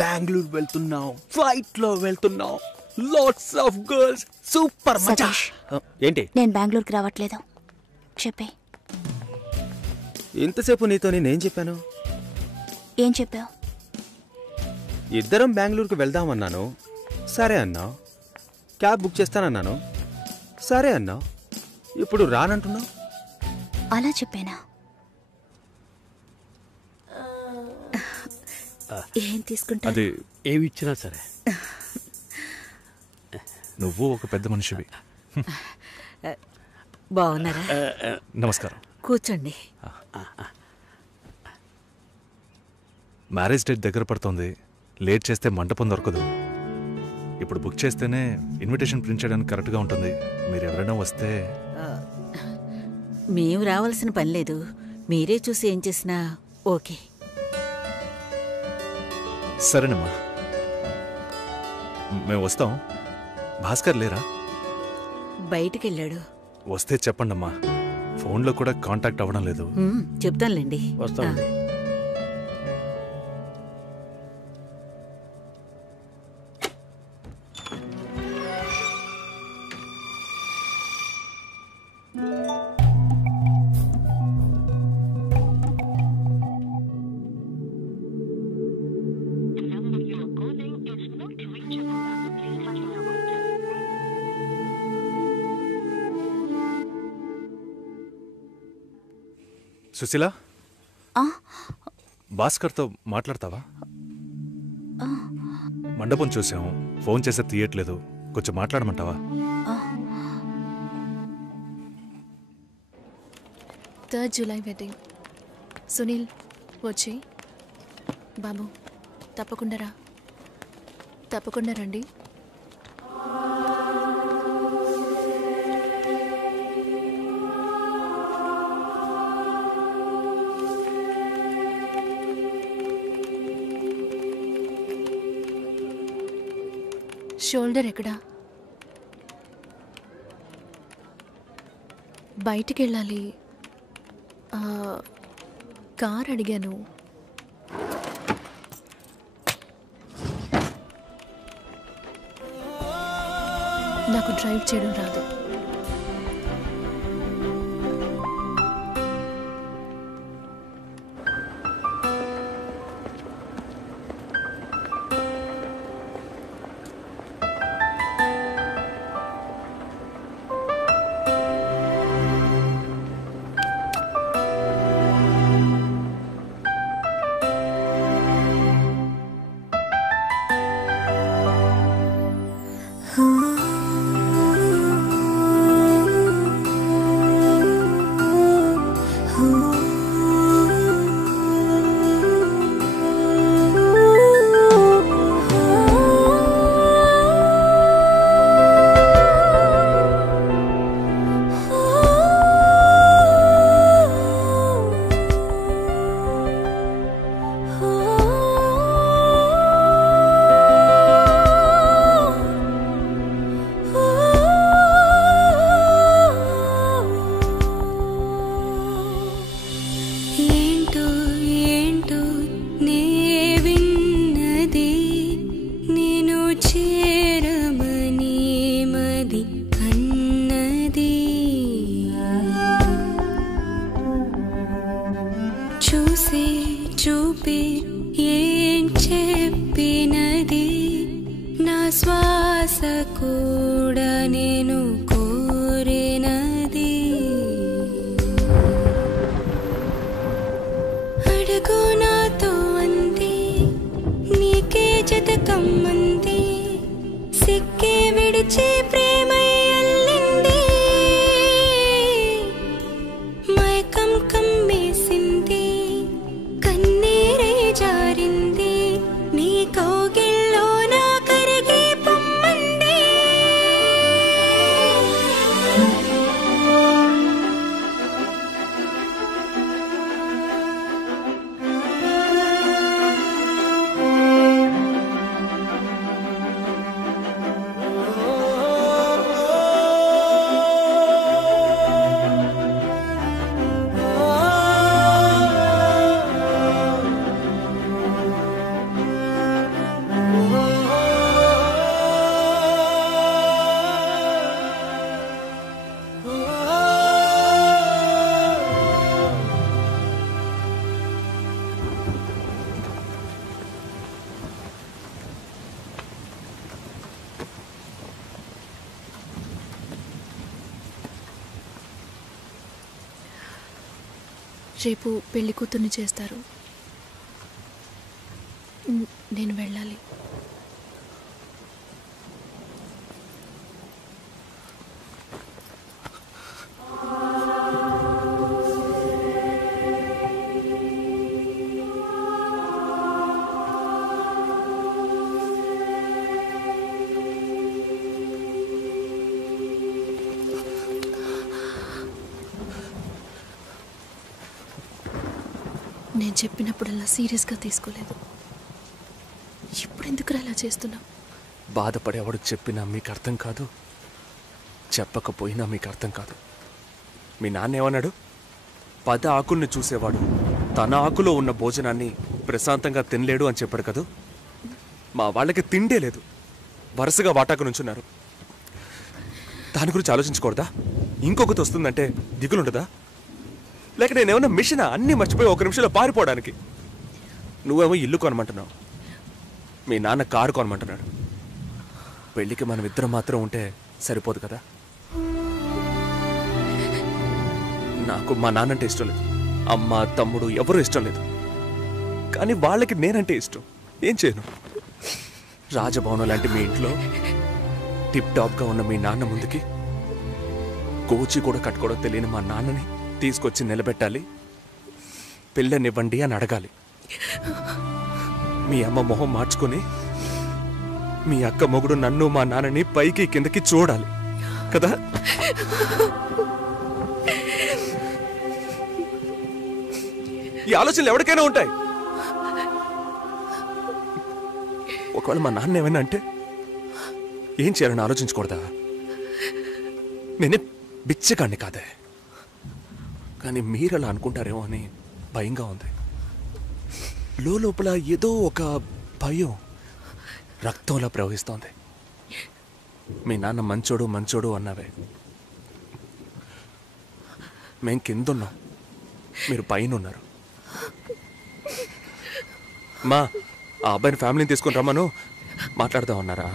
బెంగళూరు వెళ్తున్నావు, ఫ్లైట్ లో వెళ్తున్నావు, లాట్స్ ఆఫ్ గర్ల్స్, సూపర్ మజా. ఏంటి? నేను బెంగళూరుకి రావట్లేదు. చెప్పే. ఇంతసేపు నీతో నేనేం చెప్పాను? ఏం చెప్పావు? ఇద్దరం బెంగళూరుకు వెళ్దామన్నాను, సరే అన్నావు. క్యాబ్ బుక్ చేస్తానన్నాను, సరే అన్నావు. ఇప్పుడు రానంటున్నావు. అలా చెప్పానా? ఏం తీసుకుంటా? అది ఏమి ఇచ్చినా సరే. నువ్వు ఒక పెద్ద మనిషివి. బాగున్నారా? నమస్కారం. కూర్చోండి. మ్యారేజ్ డేట్ దగ్గర పడుతుంది. లేట్ చేస్తే మంటపం దొరకదు. ఇప్పుడు బుక్ చేస్తేనే ఇన్విటేషన్ ప్రింట్ చేయడానికి కరెక్ట్గా ఉంటుంది. మీరు ఎవరైనా వస్తే. మేము రావాల్సిన పని లేదు. మీరే చూసి ఏం చేసినా ఓకే. సరేనమ్మా, మేము వస్తాం. భాస్కర్ లేరా? బయటికెళ్ళాడు. వస్తే చెప్పండమ్మా. ఫోన్లో కూడా కాంటాక్ట్ అవ్వడం లేదు. చెప్తానులేండి. వస్తామండి. సుశీల, భాస్కర్తో మాట్లాడతావా? మండపం చూసాం, ఫోన్ చేస్తే తీయట్లేదు. కొంచెం మాట్లాడమంటావా? 3rd July wedding. సునీల్ వచ్చి. బాబు తప్పకుండా రా. తప్పకుండా రండి. షోల్డర్ ఎక్కడా? బయటికి వెళ్ళాలి. కార్ అడిగాను. నాకు డ్రైవ్ చేయడం రాదు. రేపు పెళ్లి కూతుర్ని చేస్తారు. నేను వెళ్ళాలి. నేను చెప్పినప్పుడల్లా సీరియస్గా తీసుకోలేదు. ఇప్పుడు ఎందుకు అలా చేస్తున్నా? బాధపడేవాడు చెప్పినా మీకు అర్థం కాదు, చెప్పకపోయినా మీకు అర్థం కాదు. మీ నాన్న ఏమన్నాడు? 10 ఆకుల్ని చూసేవాడు తన ఆకులో ఉన్న భోజనాన్ని ప్రశాంతంగా తినలేడు అని చెప్పాడు కదా. మా వాళ్ళకి తిండే లేదు, వరుసగా వాటాకు నుంచున్నారు. దాని గురించి ఆలోచించకూడదా? ఇంకొకటి వస్తుందంటే దిగులుండదా? లేక నేనేమన్నా మిషనా అన్నీ మర్చిపోయి 1 నిమిషంలో పారిపోవడానికి? నువ్వేమో ఇల్లు కొనమంటున్నావు, మీ నాన్న కారు కొనమంటున్నాడు. పెళ్ళికి మనం ఇద్దరం మాత్రం ఉంటే సరిపోదు కదా. నాకు మా నాన్నంటే ఇష్టం లేదు, అమ్మ తమ్ముడు ఎవరూ ఇష్టం లేదు. కానీ వాళ్ళకి నేనంటే ఇష్టం. ఏం చేయను? రాజభవనం లాంటి మీ ఇంట్లో టిప్ టాప్గా ఉన్న మీ నాన్న ముందుకి కోచి కూడా కట్టుకోవడం తెలియని మా నాన్నని తీసుకొచ్చి నిలబెట్టాలి. పిల్లనివ్వండి అని అడగాలి. మీ అమ్మ మొహం మార్చుకొని మీ అక్క మొగుడు నన్ను మా నాన్నని పైకి కిందకి చూడాలి కదా. ఈ ఆలోచనలు ఎవరికైనా ఉంటాయి. ఒకవేళ మా నాన్న ఏమైనా అంటే ఏం చేయాలని ఆలోచించకూడదా? నేనే బిచ్చగాన్ని కాదే, కానీ మీరలా అనుకుంటారేమో అని భయంగా ఉంది. లోపల ఏదో ఒక భయం రక్తంలా ప్రవహిస్తోంది. మీ నాన్న మంచోడు మంచోడు అన్నావే, మేం కిందున్నాం, మీరు పైన ఉన్నారు. మా ఆ అబ్బాయిని ఫ్యామిలీని తీసుకుని రమ్మను, మాట్లాడదాం అన్నారా?